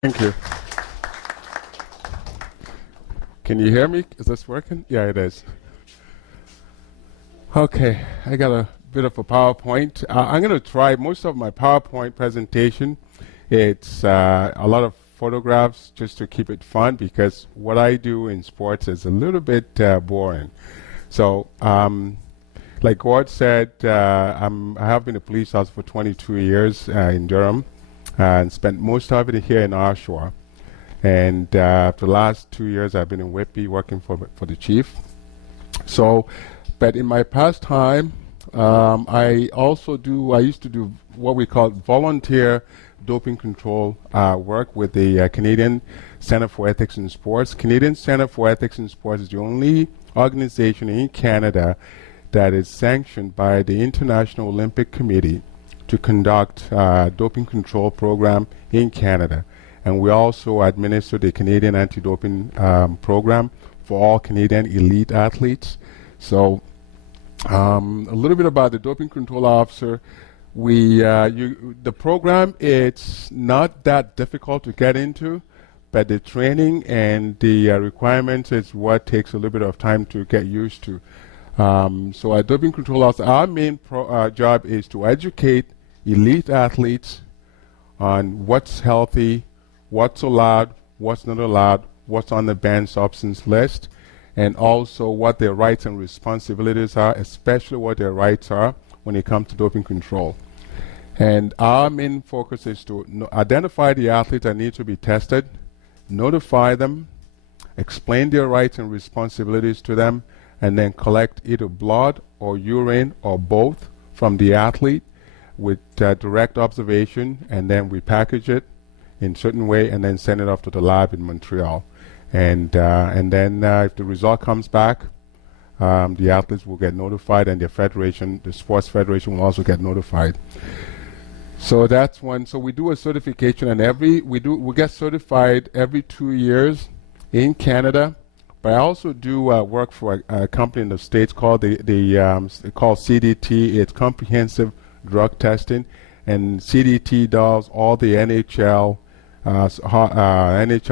Thank you. Can you hear me? Is this working? Yeah, it is. Okay, I got a bit of a PowerPoint. I'm going to try most of my PowerPoint presentation. It's a lot of photographs just to keep it fun because what I do in sports is a little bit boring. So, like Gord said, I have been a police officer for 22 years in Durham and spent most of it here in Oshawa. And for the last 2 years, I've been in Whitby working for the chief. So, but in my past time, I used to do what we call volunteer doping control work with the Canadian Centre for Ethics in Sports. Canadian Centre for Ethics in Sports is the only organization in Canada that is sanctioned by the International Olympic Committee to conduct doping control program in Canada. And we also administer the Canadian anti-doping program for all Canadian elite athletes. So a little bit about the doping control officer. The program, it's not that difficult to get into, but the training and the requirements is what takes a little bit of time to get used to. So at doping control officer, our main job is to educate elite athletes on what's healthy, what's allowed, what's not allowed, what's on the banned substance list, and also what their rights and responsibilities are, especially what their rights are when it comes to doping control. And our main focus is to identify the athletes that need to be tested, notify them, explain their rights and responsibilities to them, and then collect either blood or urine or both from the athlete with direct observation, and then we package it in a certain way and then send it off to the lab in Montreal. And then if the result comes back, the athletes will get notified, and the sports federation will also get notified. So that's one. So we do a certification, and we get certified every 2 years in Canada. But I also do work for a company in the States called called CDT. It's Comprehensive Drug Testing, and CDT does all the NHL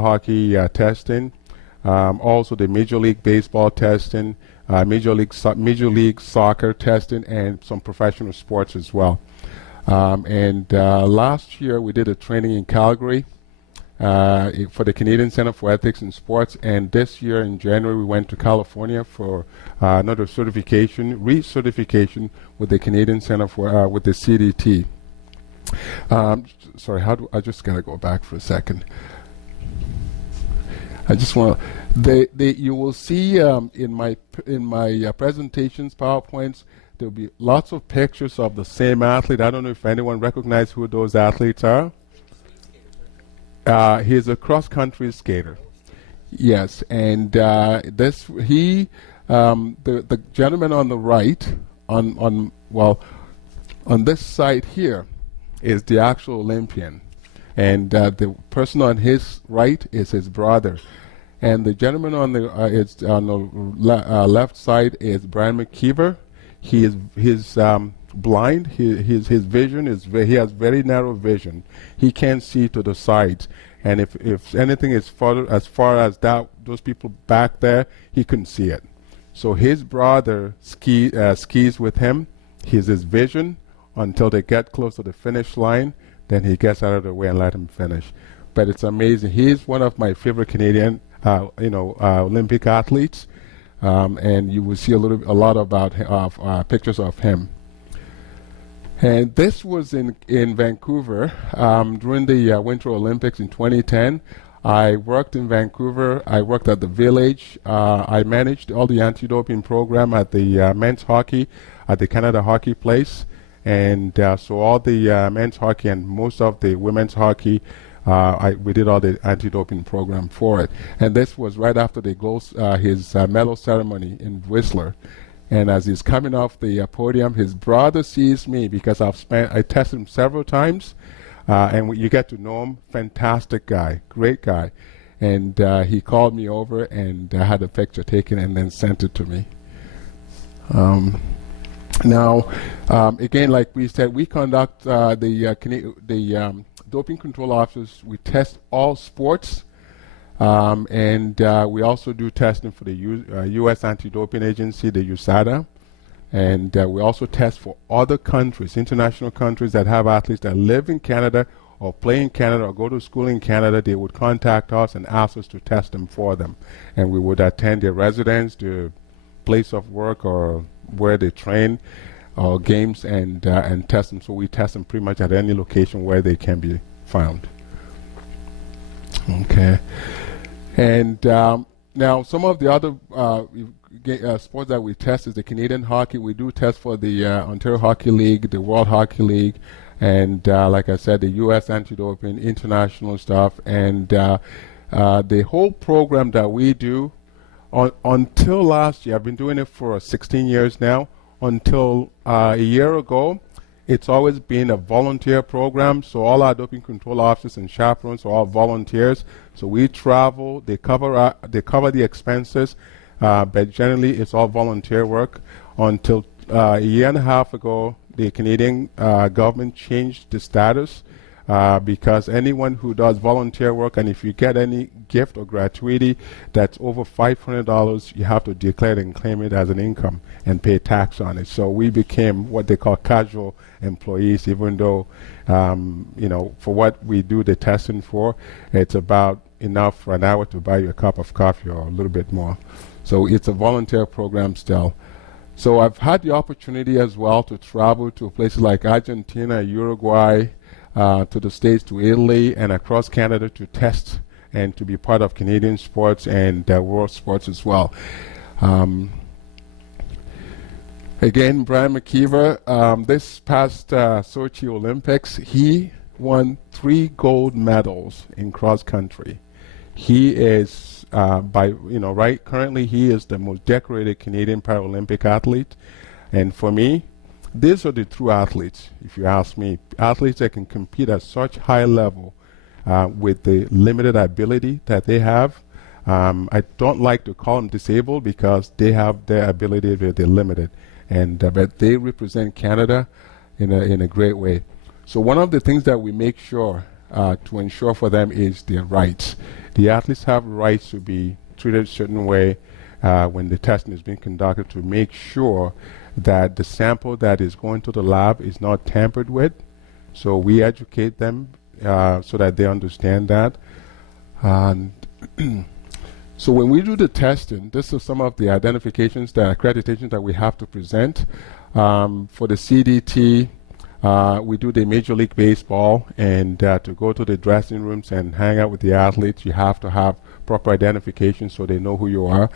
hockey testing, also the Major League Baseball testing, Major League Soccer testing, and some professional sports as well. Last year we did a training in Calgary for the Canadian Centre for Ethics in Sports, and this year in January we went to California for another recertification with the Canadian Centre for with the CDT. Sorry, I just gotta go back for a second. I just want you will see in my presentations, PowerPoints, there'll be lots of pictures of the same athlete. I don't know if anyone recognizes who those athletes are. He's a cross-country skater. Yes, and the gentleman on the right, on this side here, is the actual Olympian, and the person on his right is his brother, and the gentleman on the left side is Brian McKeever. He's blind. His vision he has very narrow vision. He can't see to the sides, and if anything is as far as those people back there, he couldn't see it. So his brother skis with him. He's his vision until they get close to the finish line. Then he gets out of the way and let him finish. But it's amazing. He's one of my favorite Canadian, Olympic athletes, and you will see a lot about pictures of him. And this was in Vancouver during the Winter Olympics in 2010. I worked in Vancouver. I worked at the Village. I managed all the anti-doping program at the men's hockey at the Canada Hockey Place. And so all the men's hockey and most of the women's hockey, we did all the anti-doping program for it. And this was right after his medal ceremony in Whistler. And as he's coming off the podium, his brother sees me because I tested him several times. And you get to know him. Fantastic guy, great guy. And he called me over and had a picture taken and then sent it to me. Now, again, like we said, we conduct the doping control officers, we test all sports, and we also do testing for the U.S. Anti-Doping Agency, the USADA, and we also test for other countries, international countries that have athletes that live in Canada or play in Canada or go to school in Canada. They would contact us and ask us to test them for them, and we would attend their residence, their place of work, or where they train, or games, and test them. So we test them pretty much at any location where they can be found. Okay. And now some of the other sports that we test is the Canadian hockey. We do test for the Ontario Hockey League, the World Hockey League, and like I said, the U.S. Anti-Doping, international stuff, and the whole program that we do until last year. I've been doing it for 16 years now. Until a year ago, it's always been a volunteer program. So all our doping control officers and chaperones are all volunteers. So we travel, they cover the expenses, but generally it's all volunteer work. Until a year and a half ago, the Canadian government changed the status because anyone who does volunteer work, and if you get any gift or gratuity that's over $500, you have to declare it and claim it as an income and pay tax on it. So we became what they call casual employees, even though, you know, for what we do the testing for, it's about enough for an hour to buy you a cup of coffee or a little bit more. So it's a volunteer program still. So I've had the opportunity as well to travel to places like Argentina, Uruguay, to the States, to Italy, and across Canada to test and to be part of Canadian sports and world sports as well. Again, Brian McKeever, this past Sochi Olympics, he won 3 gold medals in cross country. He is, currently he is the most decorated Canadian Paralympic athlete. And for me, these are the true athletes, if you ask me. Athletes that can compete at such high level with the limited ability that they have. I don't like to call them disabled because they have their ability, but they're limited. And but they represent Canada in a great way. So one of the things that we make sure to ensure for them is their rights. The athletes have rights to be treated a certain way when the testing is being conducted, to make sure that the sample that is going to the lab is not tampered with. So we educate them so that they understand that. And so when we do the testing, this is some of the identifications, the accreditations that we have to present. For the CDT, we do the Major League Baseball, and to go to the dressing rooms and hang out with the athletes, you have to have proper identification so they know who you are.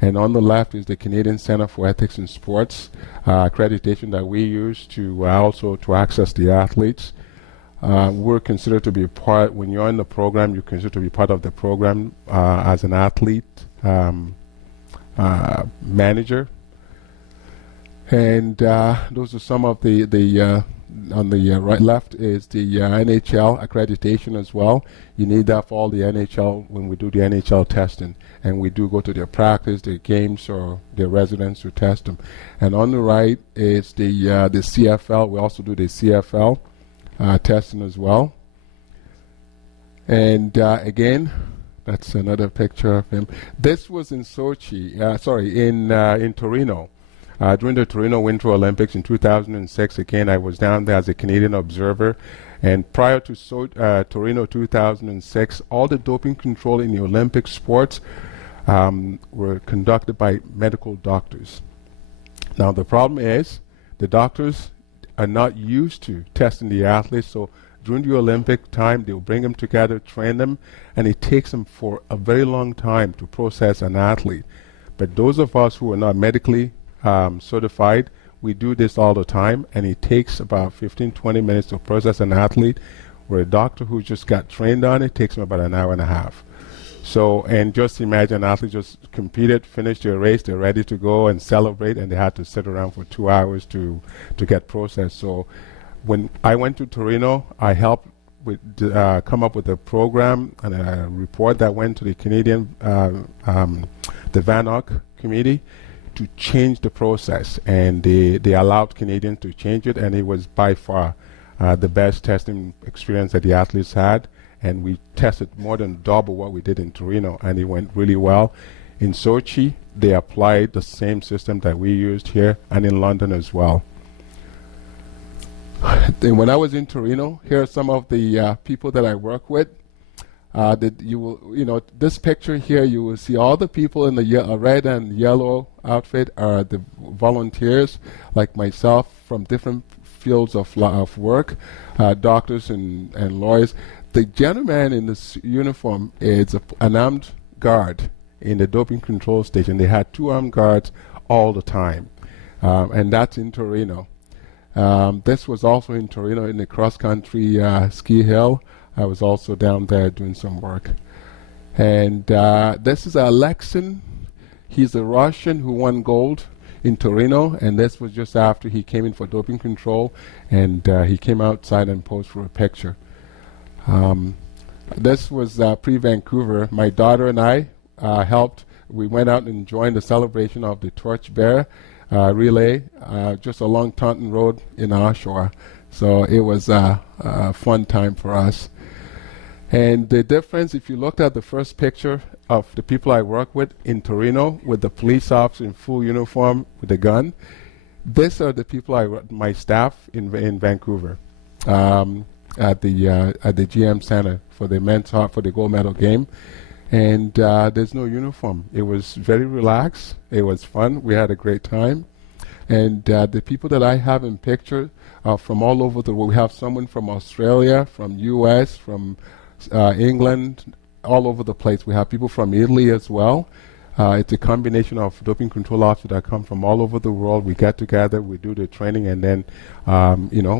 And on the left is the Canadian Center for Ethics in Sports accreditation that we use to also to access the athletes. We're considered to be part, when you're in the program, you're considered to be part of the program as an athlete manager. And those are some of the on the right left is the NHL accreditation as well. You need that for all the NHL when we do the NHL testing. And we do go to their practice, their games, or their residents to test them. And on the right is the CFL. We also do the CFL testing as well. And again, that's another picture of him. This was in Sochi, in Torino. During the Torino Winter Olympics in 2006, again, I was down there as a Canadian observer. And prior to Torino 2006, all the doping control in the Olympic sports were conducted by medical doctors. Now, the problem is the doctors are not used to testing the athletes. So during the Olympic time, they'll bring them together, train them, and it takes them for a very long time to process an athlete. But those of us who are not medically certified, we do this all the time, and it takes about 15-20 minutes to process an athlete, where a doctor who just got trained on it takes them about an hour and a half. So, and just imagine an athlete just competed, finished their race, they're ready to go and celebrate, and they had to sit around for 2 hours to get processed. So when I went to Torino, I helped with come up with a program and a report that went to the Canadian, the VANOC committee, to change the process, and they allowed Canadians to change it, and it was by far the best testing experience that the athletes had, and we tested more than double what we did in Torino, and it went really well. In Sochi, they applied the same system that we used here, and in London as well. And when I was in Torino, here are some of the people that I work with. That you will, this picture here, you will see all the people in the red and yellow outfit are the volunteers, like myself, from different fields of work, doctors and lawyers. The gentleman in this uniform is an armed guard in the doping control station. They had 2 armed guards all the time, and that's in Torino. This was also in Torino in the cross-country ski hill. I was also down there doing some work. And this is Alexin. He's a Russian who won gold in Torino, and this was just after he came in for doping control, and he came outside and posed for a picture. This was pre-Vancouver. My daughter and I helped. We went out and joined the celebration of the Torchbearer relay just along Taunton Road in Oshawa. So it was a fun time for us. And the difference, if you looked at the first picture of the people I work with in Torino, with the police officer in full uniform with a gun, these are the people my staff in Vancouver at the GM Center for the gold medal game. And there's no uniform. It was very relaxed. It was fun. We had a great time. And the people that I have in picture are from all over the world. We have someone from Australia, from US, from England, all over the place. We have people from Italy as well. It's a combination of doping control officers that come from all over the world. We get together, we do the training, and then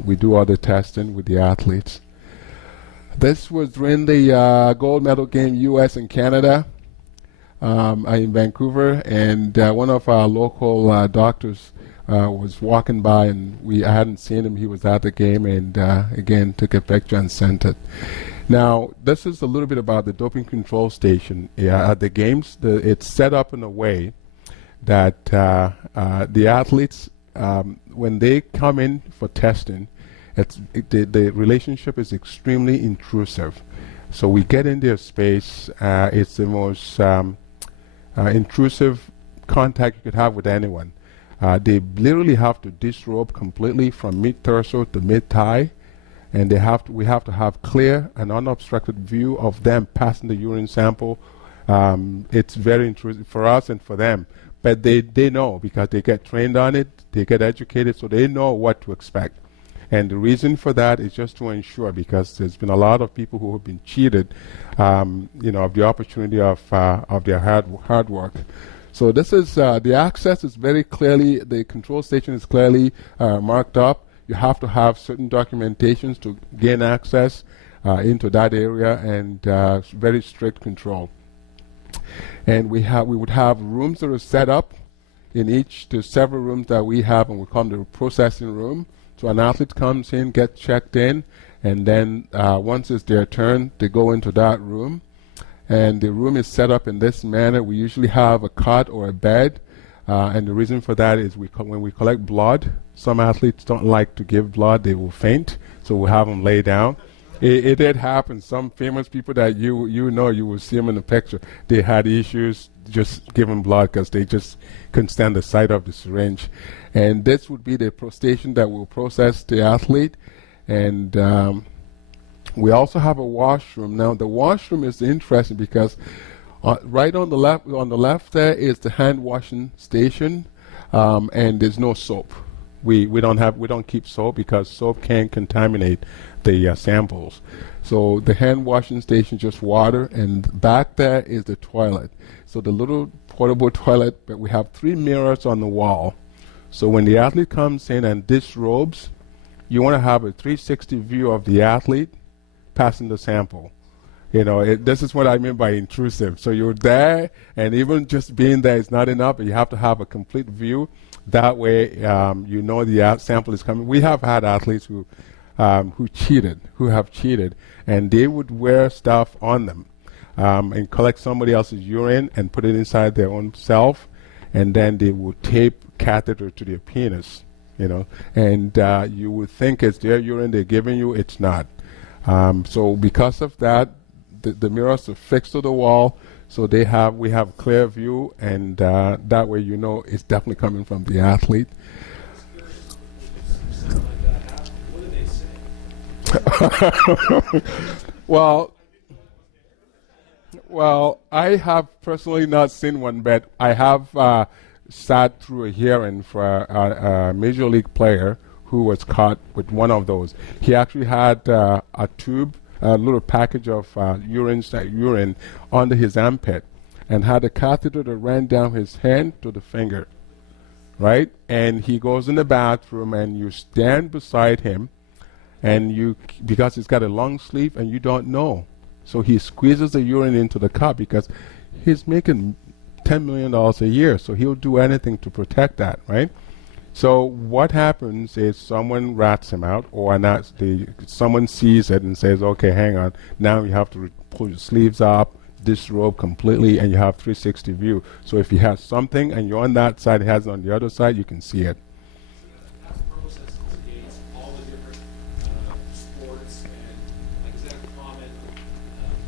we do all the testing with the athletes. This was during the gold medal game, US and Canada, in Vancouver, and one of our local doctors was walking by, and I hadn't seen him. He was at the game, and again took a picture and sent it. Now, this is a little bit about the doping control station. At the games, it's set up in a way that the athletes, when they come in for testing, the relationship is extremely intrusive. So we get in their space. It's the most intrusive contact you could have with anyone. They literally have to disrobe completely from mid-torso to mid-thigh, and we have to have clear and unobstructed view of them passing the urine sample. It's very intrusive for us and for them, but they know, because they get trained on it, they get educated, so they know what to expect. And the reason for that is just to ensure, because there's been a lot of people who have been cheated, of the opportunity of their hard work. So this is the access is very clearly, the control station is clearly marked up. You have to have certain documentations to gain access into that area, and very strict control. And we would have rooms that are set up in each. There's several rooms that we have, and we call them the processing room. So an athlete comes in, gets checked in, and then once it's their turn, they go into that room. And the room is set up in this manner. We usually have a cot or a bed. And the reason for that is when we collect blood, some athletes don't like to give blood. They will faint. So we'll have them lay down. It did happen. Some famous people that you will see them in the picture, they had issues just giving blood because they just couldn't stand the sight of the syringe. And this would be the station that will process the athlete. And we also have a washroom. Now the washroom is interesting because right on the left there is the hand washing station, and there's no soap. We don't keep soap because soap can contaminate the samples. So the hand washing station, just water, and back there is the toilet. So the little portable toilet, but we have 3 mirrors on the wall. So when the athlete comes in and disrobes, you want to have a 360 view of the athlete passing the sample. This is what I mean by intrusive. So you're there, and even just being there is not enough. You have to have a complete view. That way, the sample is coming. We have had athletes who have cheated, and they would wear stuff on them and collect somebody else's urine and put it inside their own self, and then they would tape catheter to their penis. you know, and you would think it's their urine they're giving you. It's not. So because of that, the mirrors are fixed to the wall, so we have clear view, and that way you know it's definitely coming from the athlete. Well, I have personally not seen one, but I have sat through a hearing for a major league player who was caught with one of those. He actually had a tube, a little package of urine under his armpit, and had a catheter that ran down his hand to the finger, right? And he goes in the bathroom, and you stand beside him, and because he's got a long sleeve, and you don't know. So he squeezes the urine into the cup because he's making $10 million a year, so he'll do anything to protect that, right? So what happens is someone rats him out, or someone sees it and says, okay, hang on, now you have to pull your sleeves up, disrobe completely, and you have 360 view. So if he has something and you're on that side, he has it on the other side, you can see it. That process instigates all the different sports, and is that a common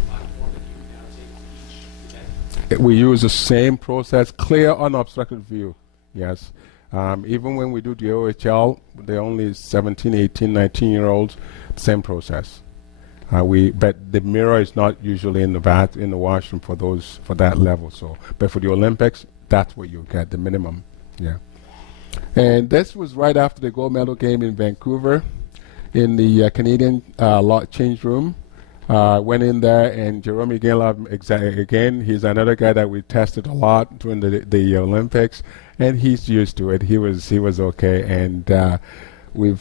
platform that you now take each event? We use the same process, clear, unobstructed view, yes. Even when we do the OHL, they're only 17, 18, 19-year-olds, same process. But the mirror is not usually in the washroom for that level. So, but for the Olympics, that's what you get, the minimum. Yeah. And this was right after the gold medal game in Vancouver, in the Canadian change room. Went in there, and Jerome Gainlove, again, he's another guy that we tested a lot during the Olympics, and he's used to it. He was okay, and we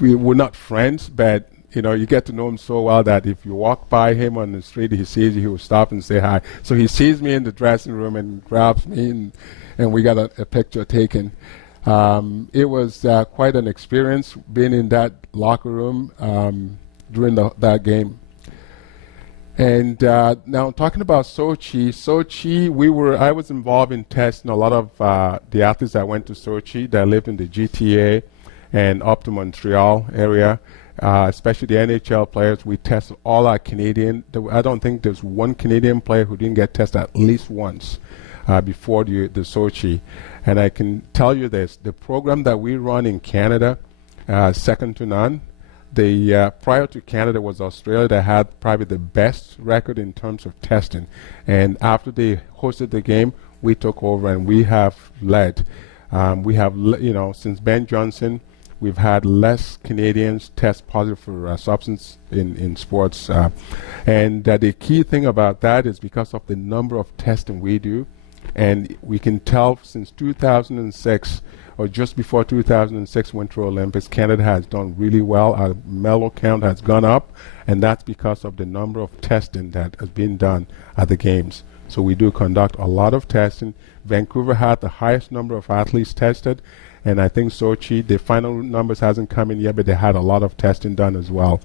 were not friends, but you get to know him so well that if you walk by him on the street, he sees you, he will stop and say hi. So he sees me in the dressing room and grabs me, and we got a picture taken. It was quite an experience being in that locker room during that game. And now talking about Sochi, I was involved in testing a lot of the athletes that went to Sochi that lived in the GTA and up to Montreal area, especially the NHL players. We tested all our Canadian. I don't think there's one Canadian player who didn't get tested at least once before the Sochi. And I can tell you this, the program that we run in Canada, second to none. Prior to Canada was Australia that had probably the best record in terms of testing. And after they hosted the game, we took over and we have led. We have, since Ben Johnson, we've had less Canadians test positive for substance in sports. And the key thing about that is because of the number of testing we do. And we can tell since 2006, or just before 2006 Winter Olympics, Canada has done really well. Our medal count has gone up, and that's because of the number of testing that has been done at the games. So we do conduct a lot of testing. Vancouver had the highest number of athletes tested, and I think Sochi, the final numbers hasn't come in yet, but they had a lot of testing done as well.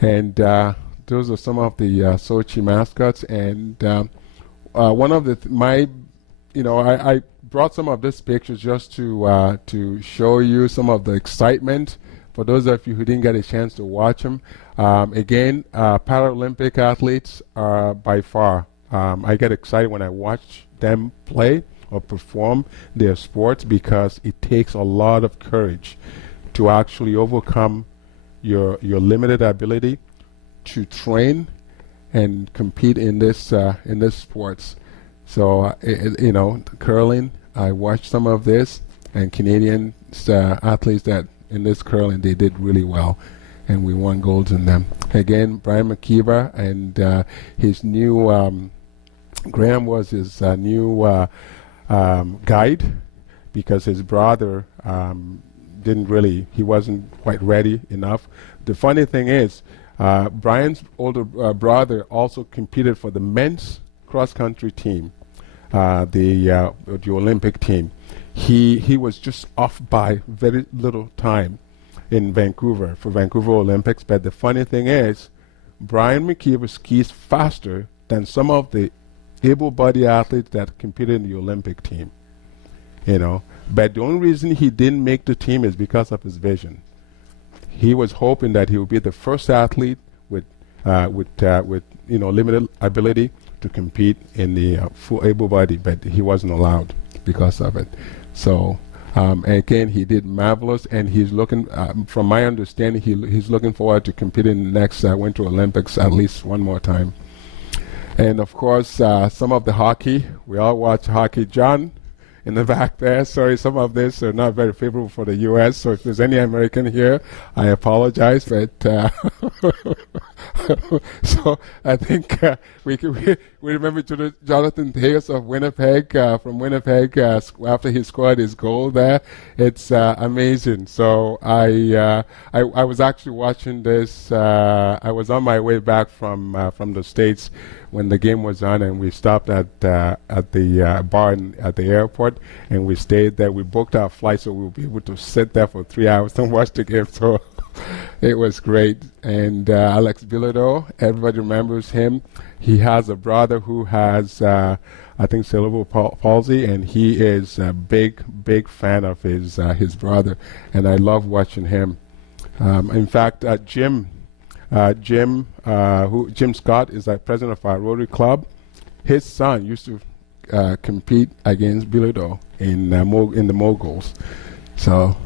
And those are some of the Sochi mascots, and one of I brought some of these pictures just to show you some of the excitement for those of you who didn't get a chance to watch them. Again, Paralympic athletes are by far, I get excited when I watch them play or perform their sports because it takes a lot of courage to actually overcome your limited ability to train and compete in this sports. So, curling, I watched some of this, and Canadian athletes that in this curling, they did really well, and we won golds in them. Again, Brian McKeever and his new, Graham was his new guide because his brother he wasn't quite ready enough. The funny thing is, Brian's older brother also competed for the men's cross-country team, the Olympic team. He was just off by very little time in Vancouver for Vancouver Olympics. But the funny thing is, Brian McKeever skis faster than some of the able-bodied athletes that competed in the Olympic team. But the only reason he didn't make the team is because of his vision. He was hoping that he would be the first athlete with limited ability to compete in the full able body, but he wasn't allowed because of it. So again, he did marvelous, and he's looking, from my understanding, he's looking forward to competing in the next Winter Olympics at least one more time. And of course, some of the hockey, we all watch hockey. John, in the back there, sorry, some of this are not very favorable for the U.S., so if there's any American here, I apologize, but so I think we remember Jonathan Hayes of Winnipeg, from Winnipeg, after he scored his goal there. It's amazing. So I was actually watching this. I was on my way back from the States when the game was on, and we stopped at the bar at the airport, and we stayed there. We booked our flight so we would be able to sit there for 3 hours and watch the game. So it was great. And Alex Bilodeau, everybody remembers him. He has a brother who has, I think, cerebral palsy, and he is a big fan of his brother. And I love watching him. In fact, Jim Scott is the president of our Rotary Club. His son used to compete against Bilodeau in the moguls. So,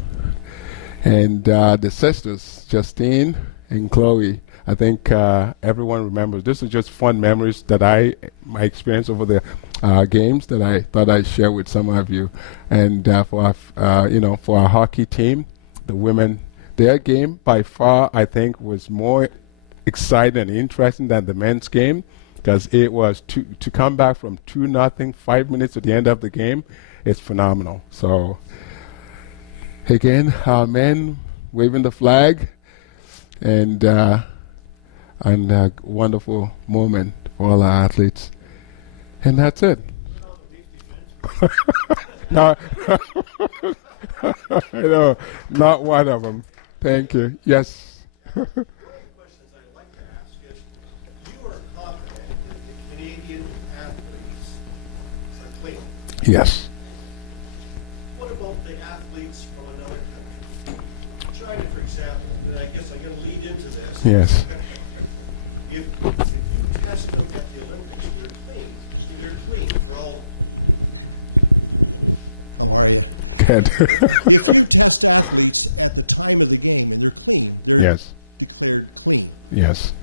and the sisters, Justine and Chloe, I think everyone remembers. This is just fun memories that my experience over the games that I thought I'd share with some of you. And for our hockey team, the women, their game by far, I think, was more exciting and interesting than the men's game, because it was to come back from 2-0, 5 minutes at the end of the game. It's phenomenal. So again, our men waving the flag, and a wonderful moment for all our athletes. And that's it. No, no, not one of them. Thank you. Yes. One of the questions I'd like to ask is, you are confident that the Canadian athletes are clean. Yes. What about the athletes from another country? China, for example, and I guess I'm going to lead into this. Yes. If you test them at the Olympics, they're clean. They're clean for all. Good. Yes. Yes.